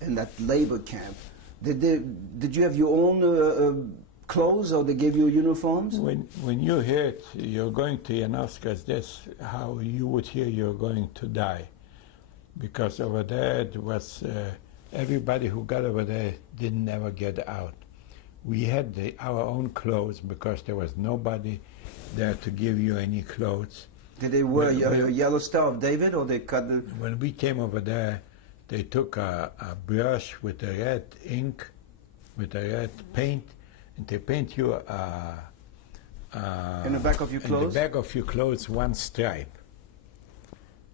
in that labor camp, did you have your own clothes, or they gave you uniforms? When you hear it, you're going to Janowska's, that's how you would hear you're going to die. Because over there, it was everybody who got over there didn't ever get out. We had our own clothes because there was nobody there to give you any clothes. Did they wear a yellow Star of David, or they cut the... When we came over there, they took a brush with a red ink, with a red paint, and they paint you in the back of your clothes? In the back of your clothes, one stripe.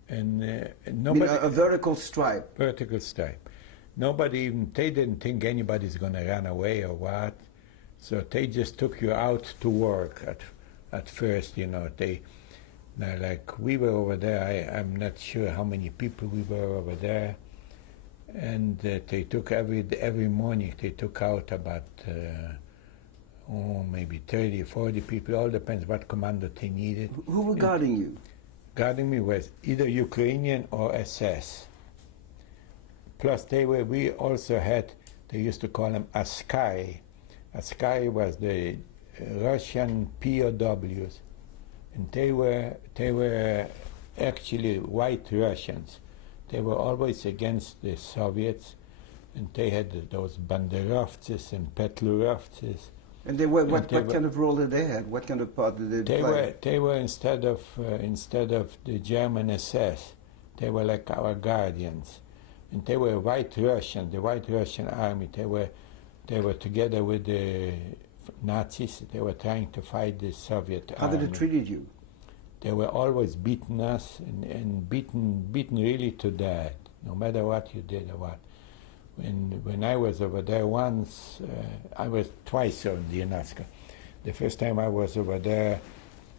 And nobody... a vertical stripe? Vertical stripe. Nobody even, they didn't think anybody's going to run away or what. So they just took you out to work at first, you know. Like we were over there, I'm not sure how many people we were over there. And they took every morning, they took out about, maybe 30, 40 people, all depends what commander they needed. Who were guarding you? Guarding me was either Ukrainian or SS. Plus we also had, they used to call them Askai. Askai was the Russian POWs. And they were actually white Russians. They were always against the Soviets, and they had those banderovцы and petlurovцы. And they were, what kind of role did they have? What kind of part did they play? They were instead of the German SS, they were like our guardians, and they were white Russian, the white Russian army. They were together with the Nazis. They were trying to fight the Soviet army. How did they treated you? They were always beating us and beaten really to death, no matter what you did or what. When I was over there once, I was twice on the Alaska. The first time I was over there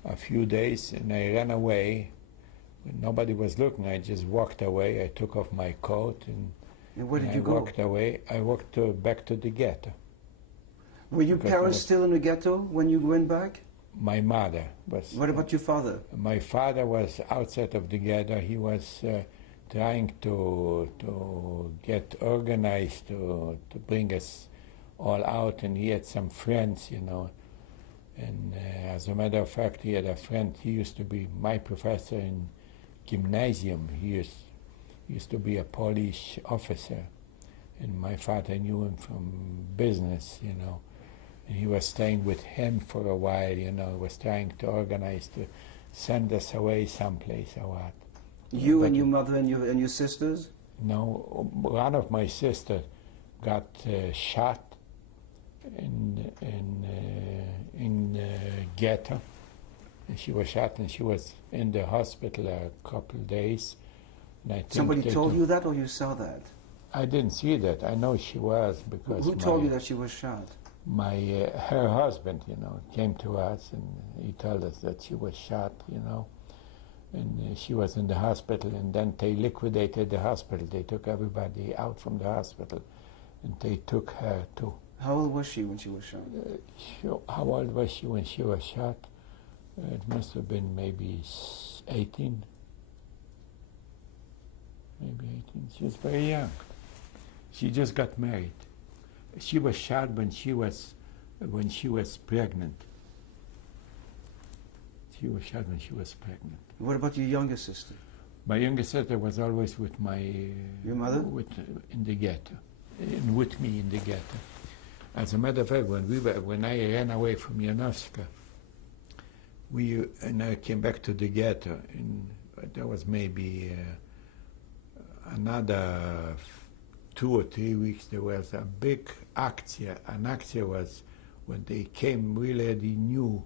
a few days, and I ran away. When nobody was looking, I just walked away. I took off my coat, and where did you go? I walked away. I walked back to the ghetto. Were your parents still in the ghetto when you went back? My mother was. What about your father? My father was outside of the ghetto. He was trying to get organized to bring us all out, and he had some friends, you know. And as a matter of fact, he had a friend. He used to be my professor in gymnasium. He used to be a Polish officer, and my father knew him from business, you know. And he was staying with him for a while, you know, was trying to organize to send us away someplace or what. You and your mother and your sisters? No, one of my sisters got shot in ghetto. And she was shot, and she was in the hospital a couple of days. And I think somebody told you that, or you saw that? I didn't see that. I know she was, because who told you that she was shot? Her husband, you know, came to us, and he told us that she was shot, you know, and she was in the hospital, and then they liquidated the hospital. They took everybody out from the hospital, and they took her too. How old was she when she was shot? How old was she when she was shot? It must have been maybe 18. Maybe 18. She was very young. She just got married. She was shot when she was pregnant. She was shot when she was pregnant. What about your younger sister? My younger sister was always with your mother? In the ghetto, and with me in the ghetto. As a matter of fact, when I ran away from Janowska, and I came back to the ghetto, and there was maybe another 2 or 3 weeks. There was a big akcja. An akcja was when they came, really they knew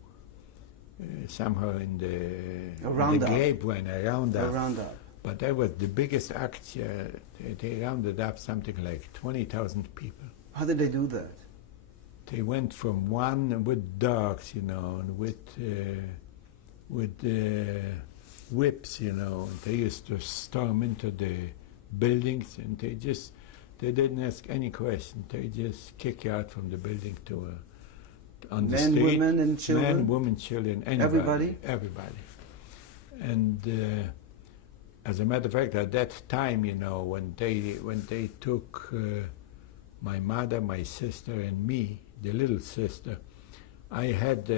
somehow in the grapevine, around up. But that was the biggest akcja. They rounded up something like 20,000 people. How did they do that? They went from one with dogs, you know, and with whips, you know. And they used to storm into the buildings, and they didn't ask any question. They just kick you out from the building to on the street. Men, women, and children. Men, women, children, anybody. Everybody. Everybody. And As a matter of fact, at that time, you know, when they took my mother, my sister, and me, the little sister, I had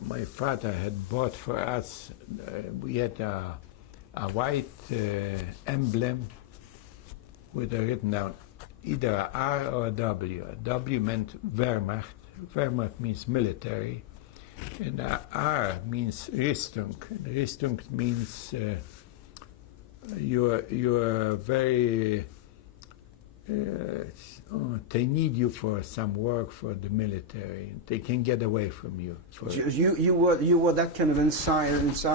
my father had bought for us. We had a white emblem with a written down either a R or a W. A W meant Wehrmacht. Wehrmacht means military, and a R means Rüstung. And Rüstung means you're very. They need you for some work for the military. They can get away from you. You were that kind of inside so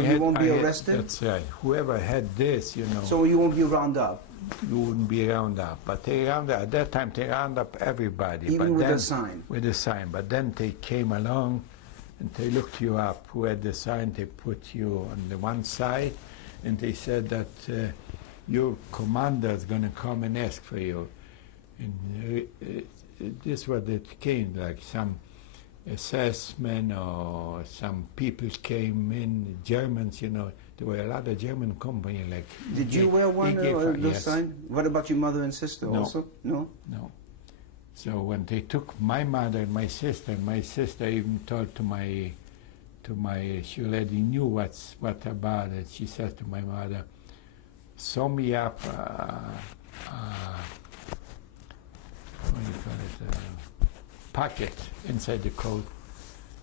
you won't be arrested? That's right. Whoever had this, you know. So you won't be rounded up? You wouldn't be rounded up. But at that time, they round up everybody. Even with a sign? With a sign. But then they came along and they looked you up. Who had the sign, they put you on the one side, and they said that your commander is going to come and ask for you. And this what it came, like some SS men or some people came in, Germans, you know. There were a lot of German companies like... Did you wear one of those signs? What about your mother and sister also? No? No. So when they took my mother and my sister even told to my, she already knew what about it. She said to my mother, sew me up what do you call it, pocket inside the coat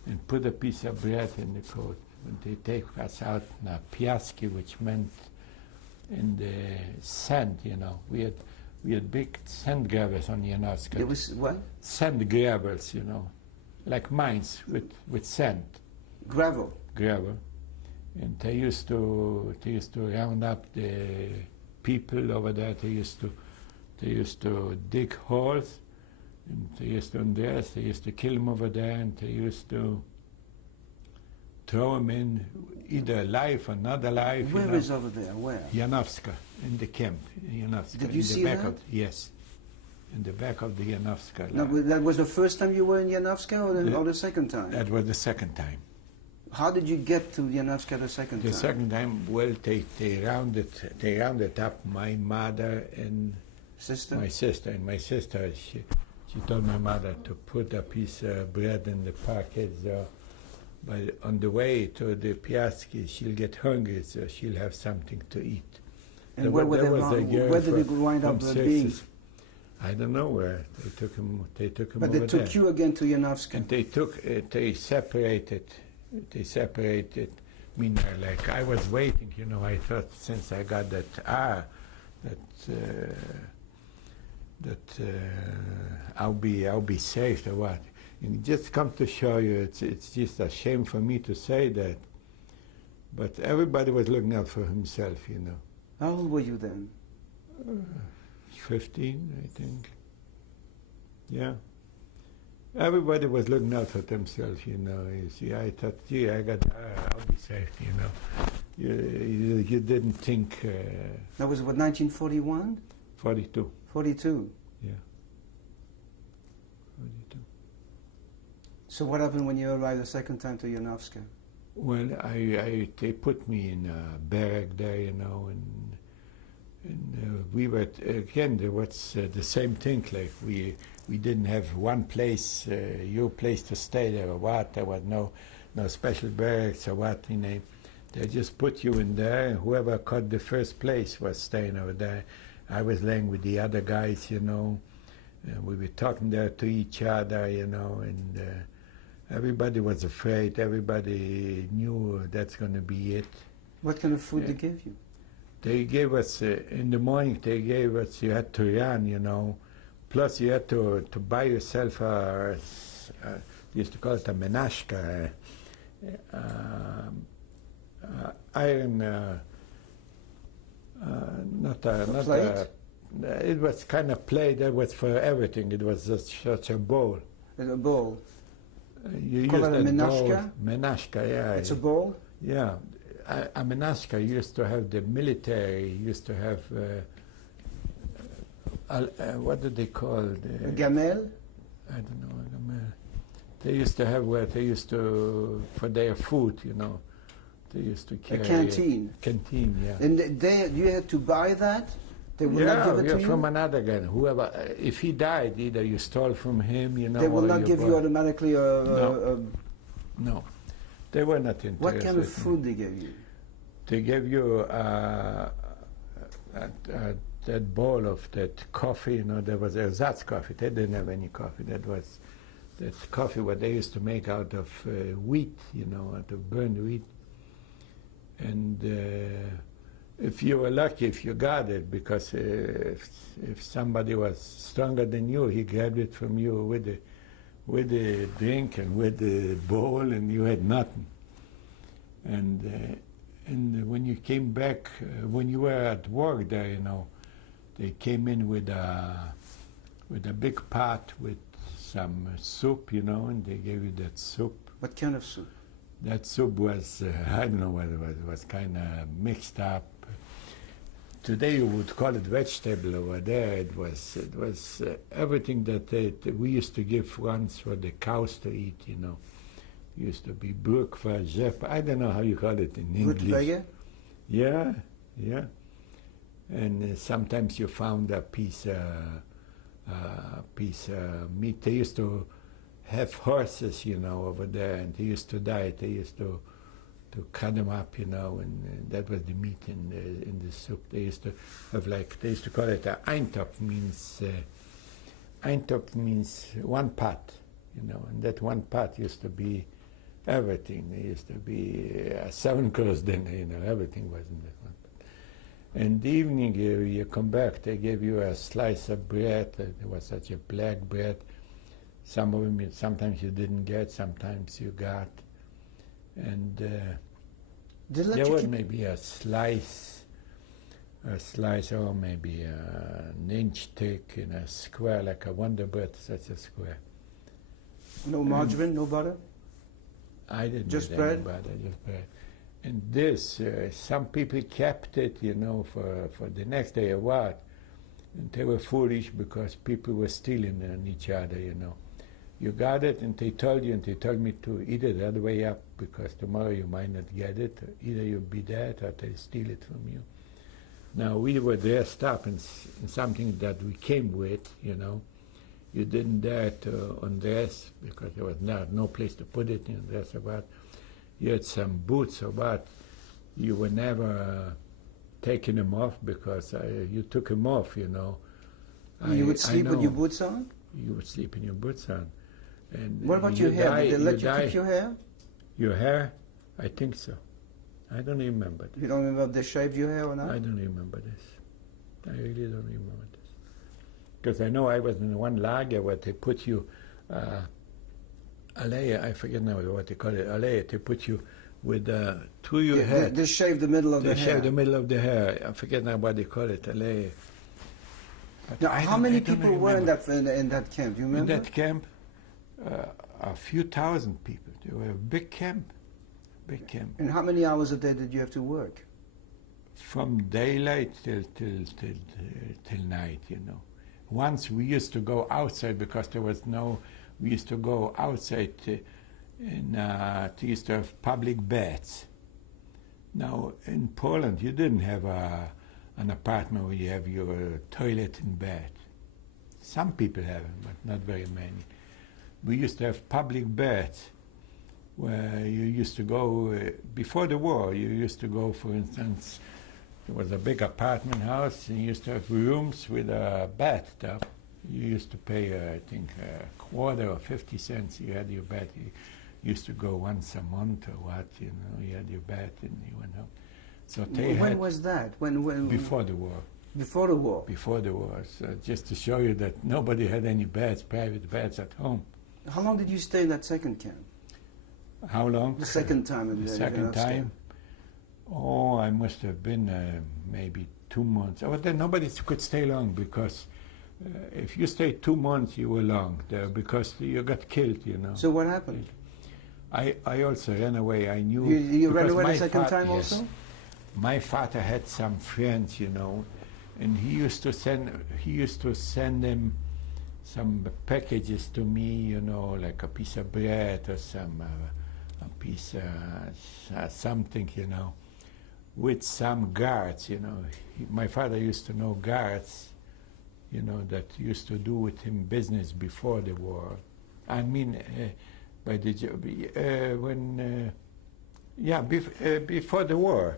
and put a piece of bread in the coat. When they take us out in a piaski, which meant in the sand, you know. We had big sand gravels on Janowska. There was what? Sand gravels, you know, like mines with sand. Gravel. And they used to round up the people over there. They used to dig holes, and they used to undress. They used to kill them over there, and they used to throw them in either alive or not alive. Where is over there? Where? Janowska, in the camp. Janowska. Did you see that? Yes, in the back of the Janowska. No, that was the first time you were in Janowska, or the second time? That was the second time. How did you get to Janowska the second time? The second time, well, they rounded up my mother and sister? My sister. And my sister, she told my mother to put a piece of bread in the pocket. But on the way to the piaski, she'll get hungry, so she'll have something to eat. And where did they wind up being? I don't know where they took him. But they took you again to Janowska. And they separated me. Like I was waiting, you know. I thought since I got that I'll be safe or what. And just come to show you, it's just a shame for me to say that. But everybody was looking out for himself, you know. How old were you then? 15, I think. Yeah. Everybody was looking out for themselves, you know. You see, I thought, gee, I'll be safe, you know. You didn't think... that was what, 1941? 42. 42? Yeah. 42. So what happened when you arrived the second time to Janowska? Well, they put me in a barrack there, you know, and we were, again, there was the same thing, like we didn't have one place, your place to stay there or what. There was no special barracks or what, you know. They just put you in there, and whoever caught the first place was staying over there. I was laying with the other guys, you know, and we were talking there to each other, you know, and everybody was afraid. Everybody knew that's going to be it. What kind of food they gave you? They gave us, in the morning, they gave us, you had to run, you know. Plus, you had to buy yourself a used to call it a menashka, iron, not a, it was kind of plate that was for everything. It was just such a bowl. A bowl? You call it a menashka? Menashka, yeah. It's a bowl? Yeah. A menashka used to have the military, used to have, what do they call it? A gamel? I don't know, a gamel. They used to have where they used to, for their food, you know, They used to carry A canteen. Canteen, yeah. And you had to buy that? They would not give it to you? from another guy. Whoever, if he died, either you stole from him, you know. They will or not give you automatically No, they were not interested. What kind of food they gave you? They gave you that bowl of that coffee, you know, there was ersatz coffee. They didn't have any coffee. That coffee what they used to make out of wheat, you know, out of burned wheat. And if you were lucky, if you got it, because if somebody was stronger than you, he grabbed it from you with the drink and with the bowl, and you had nothing. And when you came back, when you were at work there, you know, they came in with a big pot with some soup, you know, and they gave you that soup. What kind of soup? That soup was, I don't know what it was. It was kind of mixed up. Today you would call it vegetable. Over there it was everything that we used to give once for the cows to eat, you know. It used to be breakfast, I don't know how you call it in English. Rotwege? Yeah. And sometimes you found a piece of meat. They used to have horses, you know, over there, and they used to die. They used to cut them up, you know, and that was the meat in the soup. They used to have they used to call it a Eintopf, means one pot, you know, and that one pot used to be everything. There used to be 7 course dinner, you know, everything was in that one pot. And the evening you come back, they gave you a slice of bread. There was such a black bread. Some of them sometimes you didn't get, sometimes you got. And there was maybe a slice or maybe an inch thick in a square, like a Wonder Bread, such a square. No margarine, no butter? I didn't just get bread? any butter, just bread. And this, some people kept it, you know, for the next day or what. And they were foolish because people were stealing on each other, you know. You got it, and they told me to eat it the other way up, because tomorrow you might not get it. Either you'll be dead or they'll steal it from you. Now, we were dressed up in something that we came with, you know. You didn't dare to undress, because there was no place to put it in dress or what. You had some boots or what. You were never taking them off, because you took them off, you know. You would sleep with your boots on? You would sleep in your boots on. And what about your hair? Did they let you keep your hair? Your hair? I think so. I don't remember this. You don't remember if they shaved your hair or not? I don't remember this. I really don't remember this. Because I know I was in one lager where they put you, a layer, I forget now what they call it, a layer, they put you with, through your head. They shave the middle of the hair. They shave the middle of the hair. I forget now what they call it, a layer. But now, how many people were in that camp? Do you remember? In that camp? A few thousand people. They were a big camp. And how many hours a day did you have to work? From daylight till night, you know. Once we used to go outside because there was we used to go outside to used to have public baths. Now, in Poland, you didn't have an apartment where you have your toilet and bath. Some people have them, but not very many. We used to have public baths where you used to go, before the war, you used to go, for instance, there was a big apartment house, and you used to have rooms with a bathtub. You used to pay, I think, a quarter or 50 cents. You had your bath. You used to go once a month or what, you know, you had your bath and you went home. So when was that? When? Before the war. Before the war? Before the war. So just to show you that nobody had any baths, private baths at home. How long did you stay in that second camp? How long? The second time. The second time? Oh, I must have been maybe 2 months. But then nobody could stay long, because if you stayed 2 months, you were long there, because you got killed, you know. So what happened? I also ran away. I knew. You ran away the second time also? Yes. My father had some friends, you know, and he used to send them some packages to me, you know, like a piece of bread or some a piece something, you know, with some guards, you know. My father used to know guards, you know, that used to do with him business before the war. I mean, by the before the war,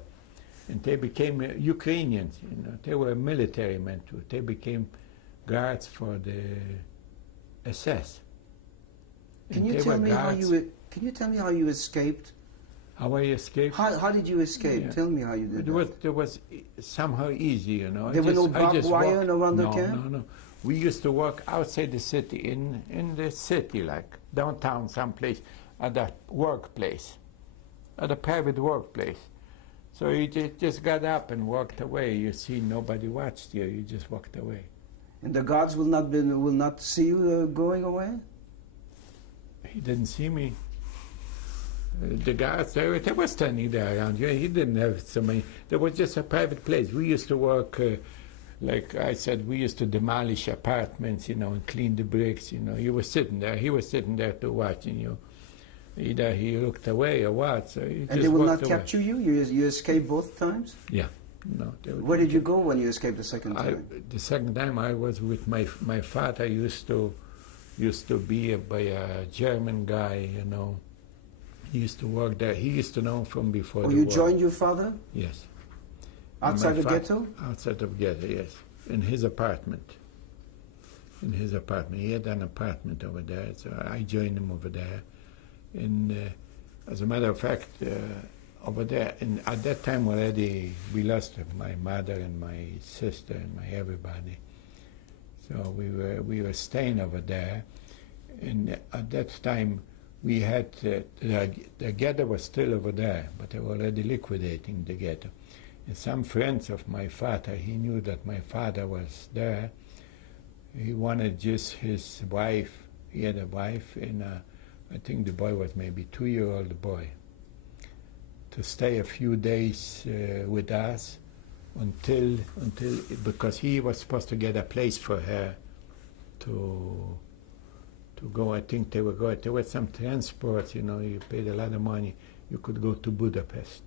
and they became Ukrainians. You know, they were military men too. They became guards for the SS. Can you tell me how you? Can you tell me how you escaped? How I escaped? How did you escape? Yeah. Tell me how you did that. It was somehow easy, you know. There was no barbed wire around the camp? No. We used to work outside the city, in the city, like downtown someplace, at a workplace, at a private workplace. So you just got up and walked away. You see, nobody watched you. You just walked away. And the guards will not see you going away? He didn't see me. The guards, they were standing there around you. He didn't have so many. There was just a private place. We used to work, like I said, we used to demolish apartments, you know, and clean the bricks, you know. He was sitting there. He was sitting there too, watching you. Either he looked away or what. So he and they will not capture you? You escaped both times? Yeah. No. Where did you go when you escaped the second time? The second time I was with my father. Used to be by a German guy, you know. He used to work there. He used to know from before the war. You joined your father? Yes. Outside the ghetto? Outside of ghetto, yes. In his apartment. He had an apartment over there, so I joined him over there. And as a matter of fact, over there, and at that time already, we lost my mother and my sister and my everybody. So we were staying over there. And at that time, we had, the ghetto was still over there, but they were already liquidating the ghetto. And some friends of my father, he knew that my father was there. He wanted just his wife. He had a wife, and I think the boy was maybe 2-year-old boy, to stay a few days with us until because he was supposed to get a place for her to go. I think they were going. There was some transport, you know. You paid a lot of money. You could go to Budapest,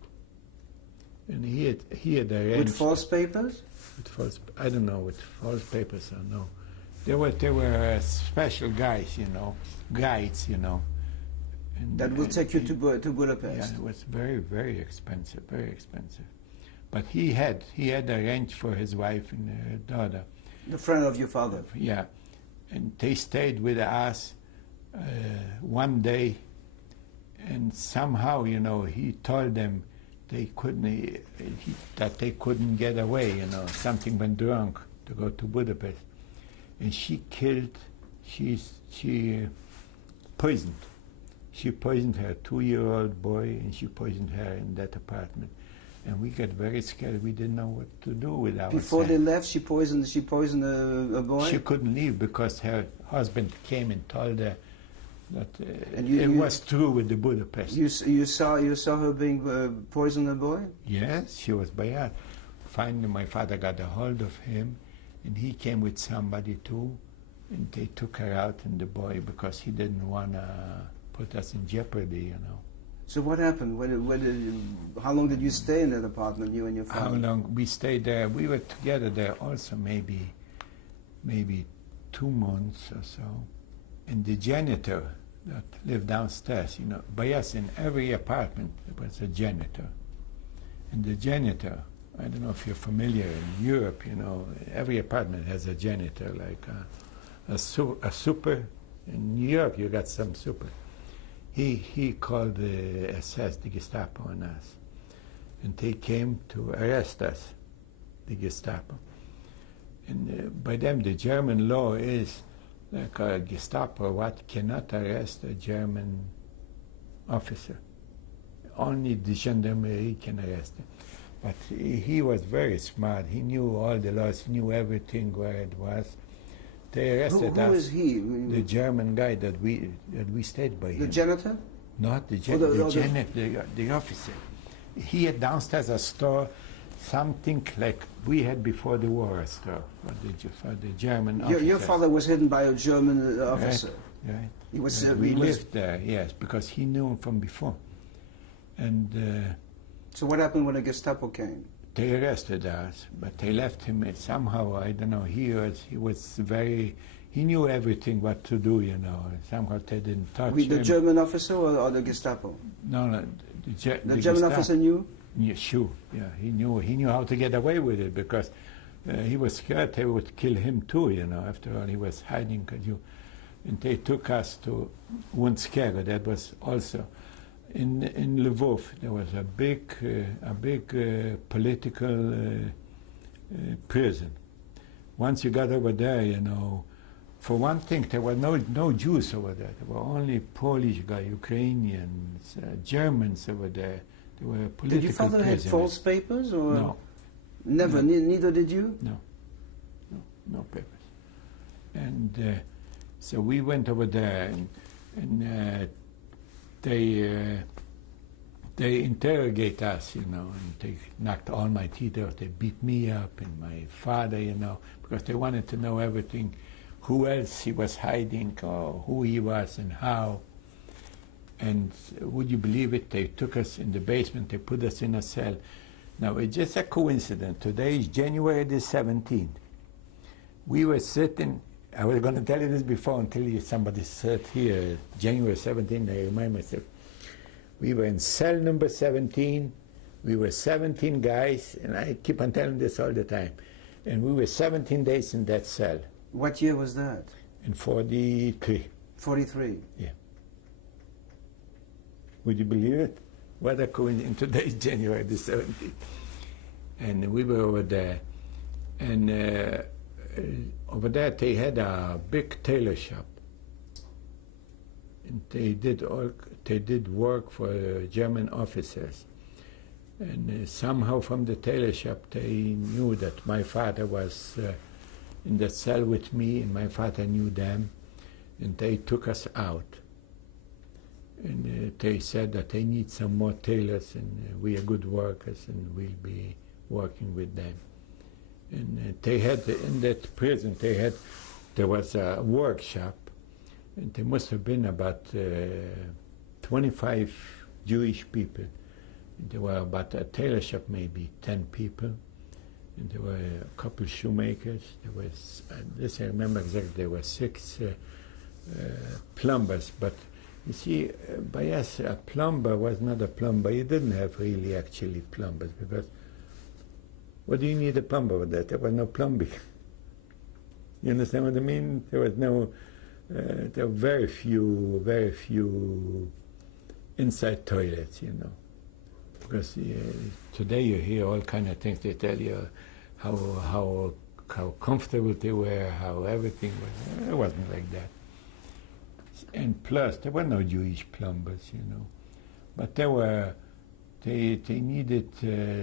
and he had arranged with false papers. I don't know, with false papers or no. There were special guys, you know, guides, you know. And, that will take you to Budapest. Yeah, it was very, very expensive, But he had arranged for his wife and her daughter. The friend of your father. Yeah. And they stayed with us one day, and somehow, you know, he told them that they couldn't get away, you know. Something went wrong to go to Budapest. And she poisoned. She poisoned her 2-year-old boy, and she poisoned her in that apartment. And we got very scared. We didn't know what to do with ourselves. Before they left, she poisoned a boy? She couldn't leave because her husband came and told her that it was true with the Budapest. You saw her being poison a boy? Yes, she was by us. Finally, my father got a hold of him, and he came with somebody too, and they took her out and the boy because he didn't want to put us in jeopardy, you know. So what happened? How long did you stay in that apartment, you and your father? How long we stayed there? We were together there also maybe 2 months or so. And the janitor that lived downstairs, you know, by us in every apartment there was a janitor. And the janitor, I don't know if you're familiar, in Europe, you know, every apartment has a janitor, like a super. In New York you got some super. He called the SS, the Gestapo, on us. And they came to arrest us, the Gestapo. And by them, the German law is like a Gestapo cannot arrest a German officer. Only the gendarmerie can arrest him. But he was very smart. He knew all the laws. He knew everything where it was. They arrested us. Who is he? The German guy that we stayed by him. The janitor? Not the janitor, the officer. He had downstairs a store, something like we had before the war, a store for the German officers. Your father was hidden by a German officer? Right. He was. We lived there, yes, because he knew him from before. And So what happened when the Gestapo came? they arrested us, but they left him somehow. I don't know. He knew everything what to do. You know. Somehow they didn't touch With the him. German officer or the Gestapo? No, The German Gestapo- officer knew? Yeah, sure. Yeah, he knew how to get away with it because he was scared they would kill him too. You know. After all, he was hiding. And they took us to Wunskego. That was also. In Lvov, there was a big political prison. Once you got over there, you know, for one thing, there were no Jews over there. There were only Polish guys, Ukrainians, Germans over there. There were political Did your father have prisoners. false papers or? No. Never. No. Neither did you? No papers. And so we went over there, and they interrogate us, you know, and they knocked all my teeth out. They beat me up and my father, you know, because they wanted to know everything, who else he was hiding, or who he was and how. And would you believe it? They took us in the basement. They put us in a cell. Now, it's just a coincidence. Today is January the 17th. We were sitting. I was going to tell you this before until somebody said here, January 17th, I remind myself. We were in cell number 17. We were 17 guys, and I keep on telling this all the time. And we were 17 days in that cell. What year was that? In 43. 43. Yeah. Would you believe it? What a coincidence. Today is January the 17th. And we were over there. And over there they had a big tailor shop. And they did work for German officers. And somehow from the tailor shop they knew that my father was in the cell with me, and my father knew them, and they took us out. And they said that they need some more tailors, and we are good workers, and we'll be working with them. And they had, in that prison, there was a workshop, and there must have been about 25 Jewish people. And there were about a tailor shop, maybe 10 people. And there were a couple shoemakers. There was, this I remember exactly, there were 6 plumbers. But you see, by us, a plumber was not a plumber. You didn't have really actually plumbers, because what do you need a plumber with that? There was no plumbing. You understand what I mean? There was no, there were very few inside toilets, you know. Because today you hear all kind of things. They tell you how comfortable they were, how everything was. It wasn't like that. And plus, there were no Jewish plumbers, you know. But they needed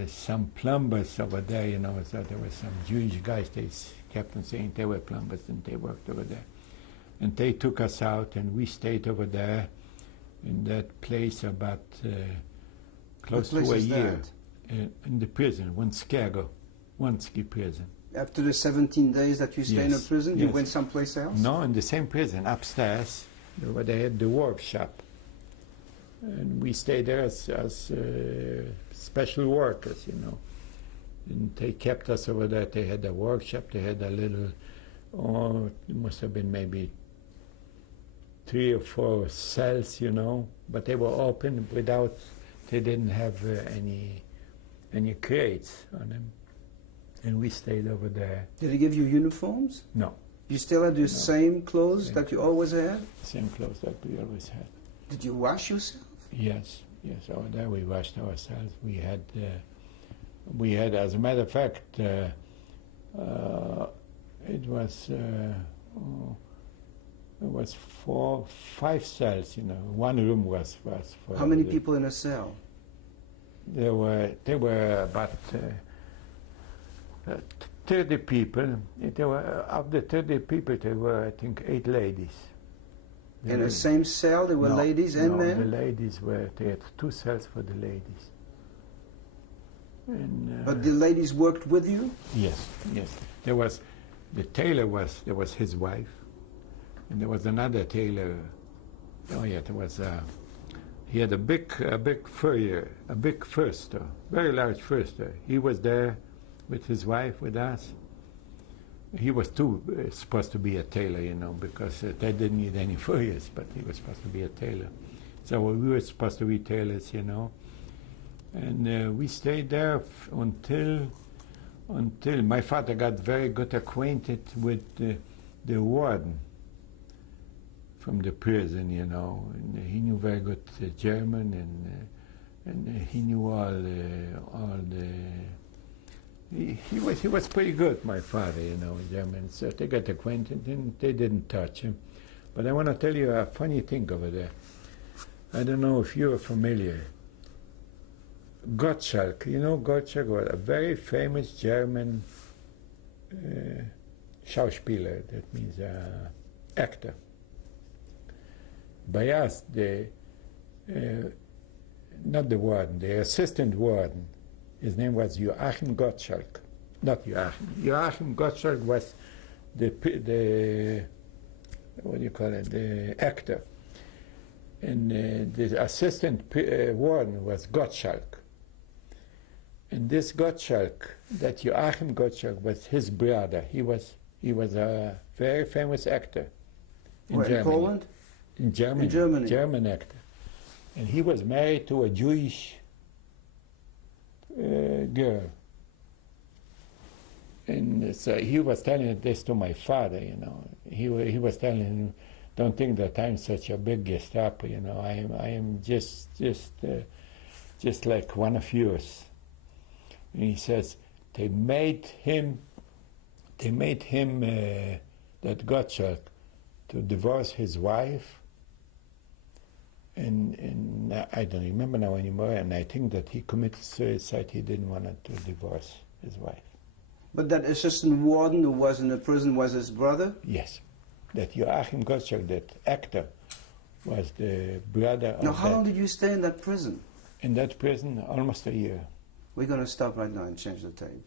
some plumbers over there, you know. So there were some Jewish guys. They kept on saying they were plumbers, and they worked over there. And they took us out, and we stayed over there in that place about close to a year. In the prison, Wunski prison. After the 17 days that you stayed in a Yes, prison, you yes. went someplace else? No, in the same prison, upstairs, where they had the workshop. And we stayed there as special workers, you know. And they kept us over there. They had a workshop. They had a little, it must have been maybe 3 or 4 cells, you know. But they were open without, they didn't have any crates on them. And we stayed over there. Did they give you uniforms? No. You still had the same clothes Same that you always had? Same clothes that we always had. Did you wash yourself? Yes. Over there we washed ourselves. We had, as a matter of fact, it was 5 cells. You know, one room was for. How many people in a cell? There were about 30 people. Of the 30 people, there were, I think, 8 ladies. In the same cell, there were ladies and men? The ladies they had 2 cells for the ladies. And, But the ladies worked with you? Yes. There was, the tailor there was his wife, and there was another tailor. Oh yeah, there was He had a big fur store, very large fur store. He was there with his wife, with us. He was too supposed to be a tailor, you know, because they didn't need any furriers, but he was supposed to be a tailor. So we were supposed to be tailors, you know. And we stayed there until my father got very good acquainted with the warden from the prison, you know. And he knew very good German, and he knew all the. He was pretty good, my father, you know, in German. So they got acquainted, and they didn't touch him. But I want to tell you a funny thing over there. I don't know if you're familiar. Gottschalk, you know, Gottschalk was a very famous German Schauspieler, that means actor. By us, not the warden, the assistant warden, his name was Joachim Gottschalk. Not Joachim. Joachim Gottschalk was the what do you call it, the actor. And the assistant warden was Gottschalk. And this Gottschalk, that Joachim Gottschalk, was his brother. He was a very famous actor in Germany. In Poland? In Germany. In Germany. German actor. And he was married to a Jewish girl. And so he was telling this to my father, you know. He was telling him, don't think that I'm such a big Gestapo, you know. I am just like one of yours. And he says they made him that Gottschalk to divorce his wife. And I don't remember now anymore. And I think that he committed suicide. He didn't want to divorce his wife. But that assistant warden who was in the prison was his brother? Yes. That Joachim Gottschalk, that actor, was the brother of. Now, how long did you stay in that prison? In that prison, almost a year. We're going to stop right now and change the tape.